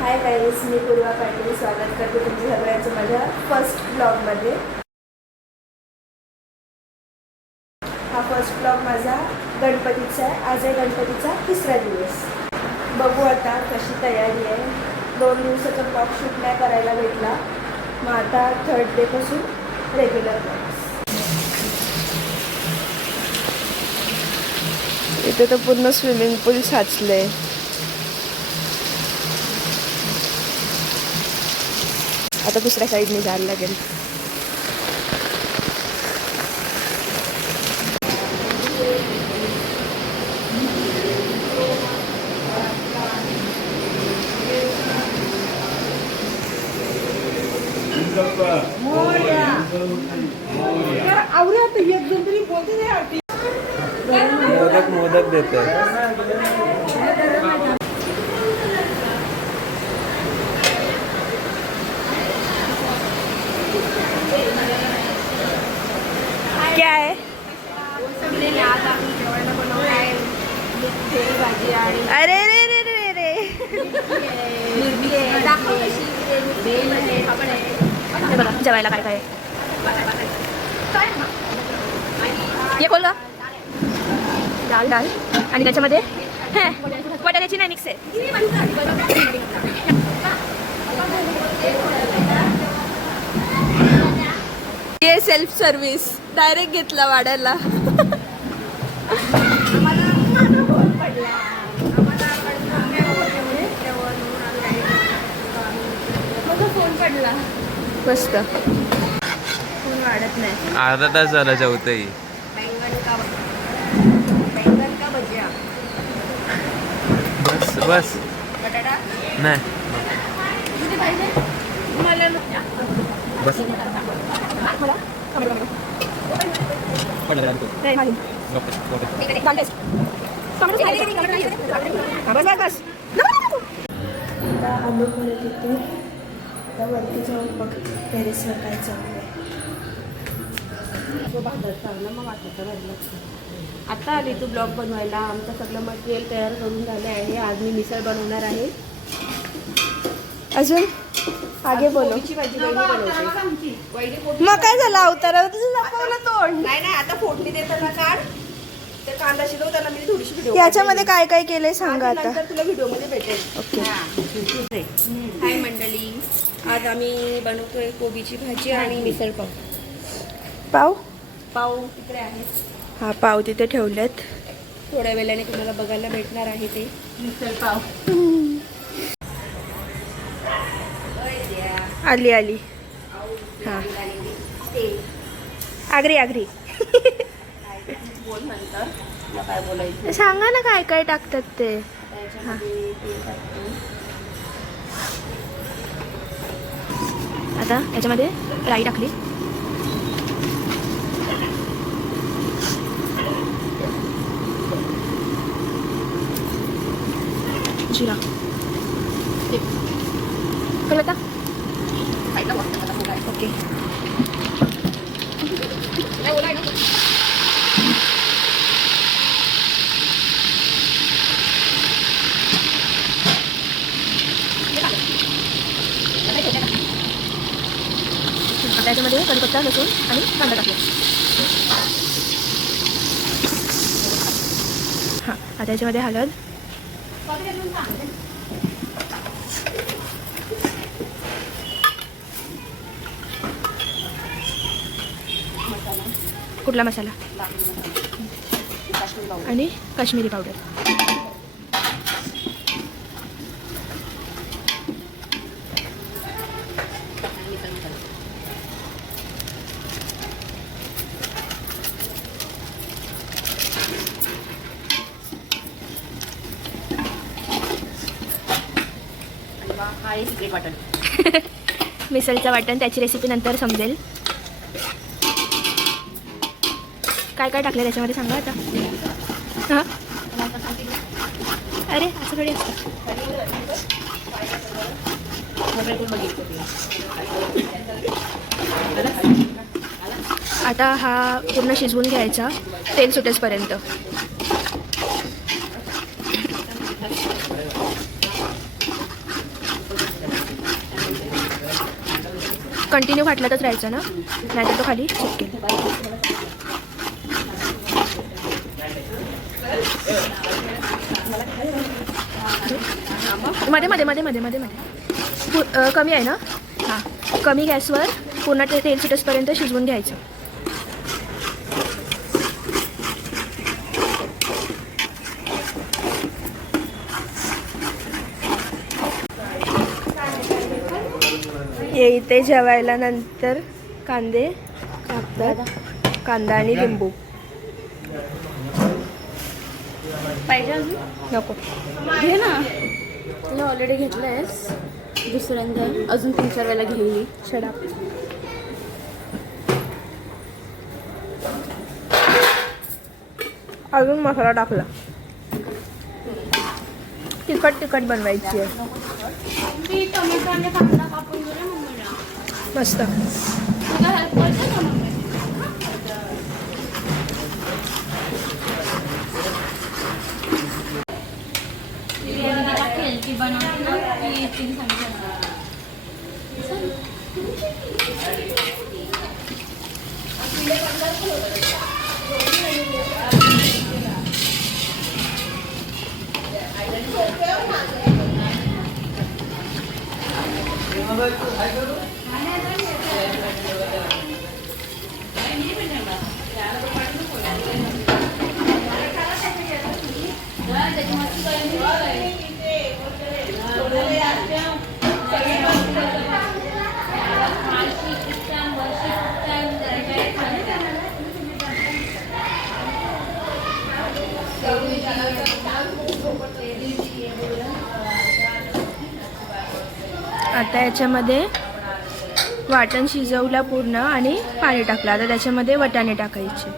Hi guys, मी पूर्वा पाटील स्वागत करते तुमच्या सगळ्यांचं माझ्या फर्स्ट ब्लॉगमध्ये. हा फर्स्ट ब्लॉग माझा गणपतीचा आहे. आज आहे गणपतीचा 3रा दिवस. बघू आता कशी तयारी आहे. 2 दिवसाचा ब्लॉग शूट नाही करायला भेटला, मग आता 3rd डेपासून रेग्युलर ब्लॉग्स. इथे तर पूर्ण स्विमिंग पूल साचले. आता दुसऱ्या साईडने जायला लागेल. मोदक देते. क्या है? अरे रे रे रे रे बघा जेवायला काय काय हे खोल का डाल डाल आणि त्याच्यामध्ये बटाट्याची नाही मिक्स आहे. ये सेल्फ सर्व्हिस डायरेक्ट घेतला वाढायला. फोन पडला मस्त. फोन वाढत नाही. अर्धा तास झाला जेवतही. बस बस बटाटा नाही बस वरती जाऊन बघ टेरेसवर काय चालू आहे. आता आली तू ब्लॉग बनवायला. आमचं सगळं मटेरियल तयार करून झालं आहे. आज मी मिसळ बनवणार आहे. अजून आगे बोलो. मग काय झालं अवतारावर तुझं दाखवलं तोंड. नाही आता फोडणी देताना काढ ते कांदा शिजवताना मी थोडीशी व्हिडिओ. याच्यामध्ये काय काय केलंय सांगा आता. तुला व्हिडिओमध्ये भेटेल. ओके. हाय मंडळी, आज आम्ही बनवतोय कोबीची भाजी आणि मिसळ पाव. पाव पाव तिकडे आहेत. हा पाव तिथे ठेवलेत. थोड्या वेळाने तुम्हाला बघायला भेटणार आहे ते मिसळ पाव. आली आली. हां आगरी आगरी बोल नंतर काय बोलायचं सांगा ना काय काय टाकतात ते. हां आता याच्यामध्ये राई टाकली. जिरा कळलं का? ओके. त्याच्यामध्ये कढीपत्ता लसूण आणि कांदा टाकला. हां आता याच्यामध्ये हळद कुठला मसाला आणि काश्मीरी पावडर. मिसळचं वाटण त्याची रेसिपी नंतर समजेल. काय काय टाकलं त्याच्यामध्ये सांगा आता. हां अरे असं थोडी असतं. आता हा पूर्ण शिजवून घ्यायचा तेल सुटेसपर्यंत. कंटिन्यू फाटलातच राहायचं ना, नाहीतर तो खाली चिपकेल. मध्ये मध्ये मध्ये मध्ये मध्ये मध्ये कमी आहे ना. हां, कमी गॅसवर पूर्ण तेल सुटेसपर्यंत शिजवून घ्यायचं. हे इथे जेवायला नंतर कांदे कापतात, कांदा आणि लिंबू. पाहिजे अजून नको, घे ना. तुला ऑलरेडी घेतलं आहेस, दुसऱ्यांदा अजून 3-4 वेळेला घेईली. छडा. अजून मसाला टाकला. तिखट तिखट बनवायची आहे. मी टोमॅटो आणि कांदा कापून दिला मम्मीला. मस्त. तुला हेल्प करते का मम्मी? बिर्याणी टाकेल की बनवते ना की तीन सांगितलं. आता याच्यामध्ये वाटण शिजवलं पूर्ण आणि पाणी टाकलं. आता त्याच्यामध्ये वटाणे टाकायचे.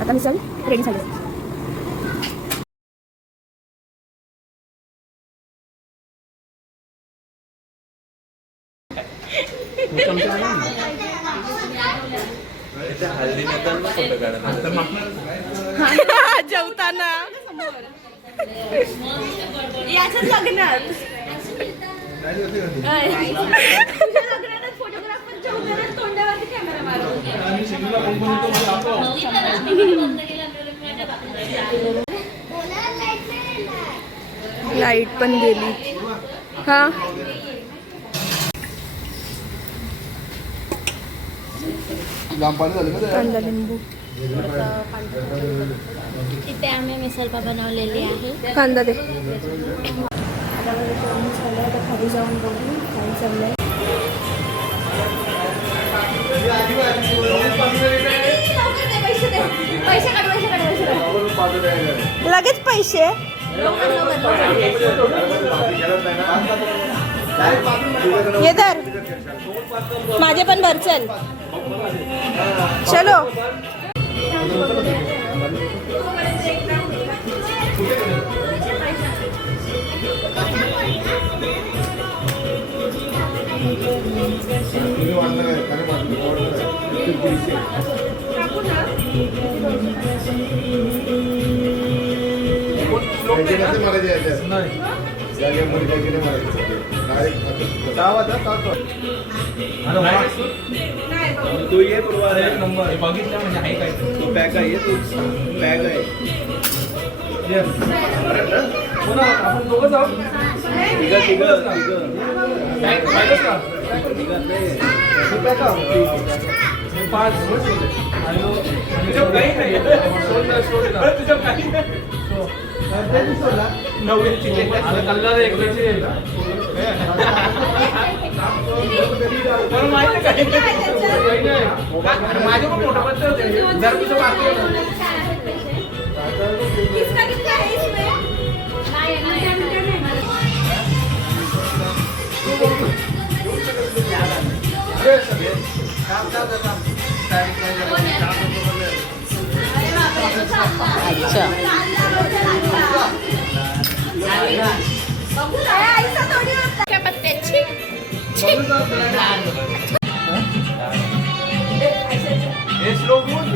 आता मिसळ रेडी झाली. जेवताना याच्यात लग्नात फोटोग्राफर जेवताना तोंडावरती कॅमेरा मारतो. लाईट पण गेली. हा, कांदा लिंबू. इथे आम्ही मिसळपा बनवलेली आहे. कांदा दे. आता खाली जाऊन बघू काय चाललंय. लगेच पैसे. ये तर माझे पण भर. चल चलो. तू ये नंबर बघितला म्हणजे आहे काय तो पॅक आहे. तू पॅक आहे. आपण दोघं जाऊ. माझे पण मोठा बद्दल होते. अच्छा काय पत्त्याची हे स्लो मूड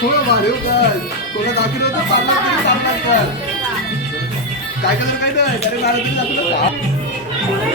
थोडं भारी कर कोणा दाखवलं होतं चालणार तरी चालणार कर काय करणार काय नाही अरे मला तरी दाखवलं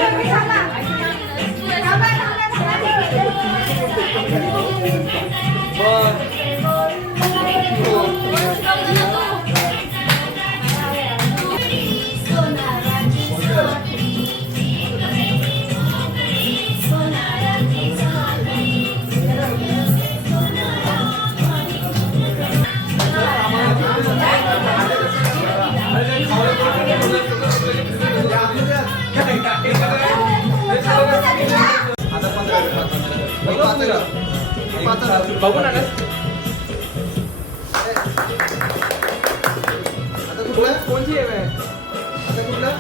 बघू ना आता कुठलं कोणची आहे आता कुठलं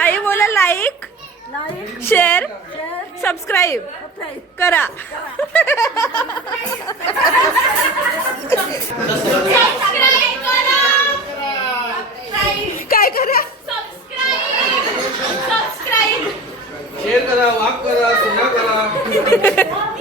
आई बोला लाईक शेअर सबस्क्राईब करा. काय करा शेअर करा वाक करा सुना करा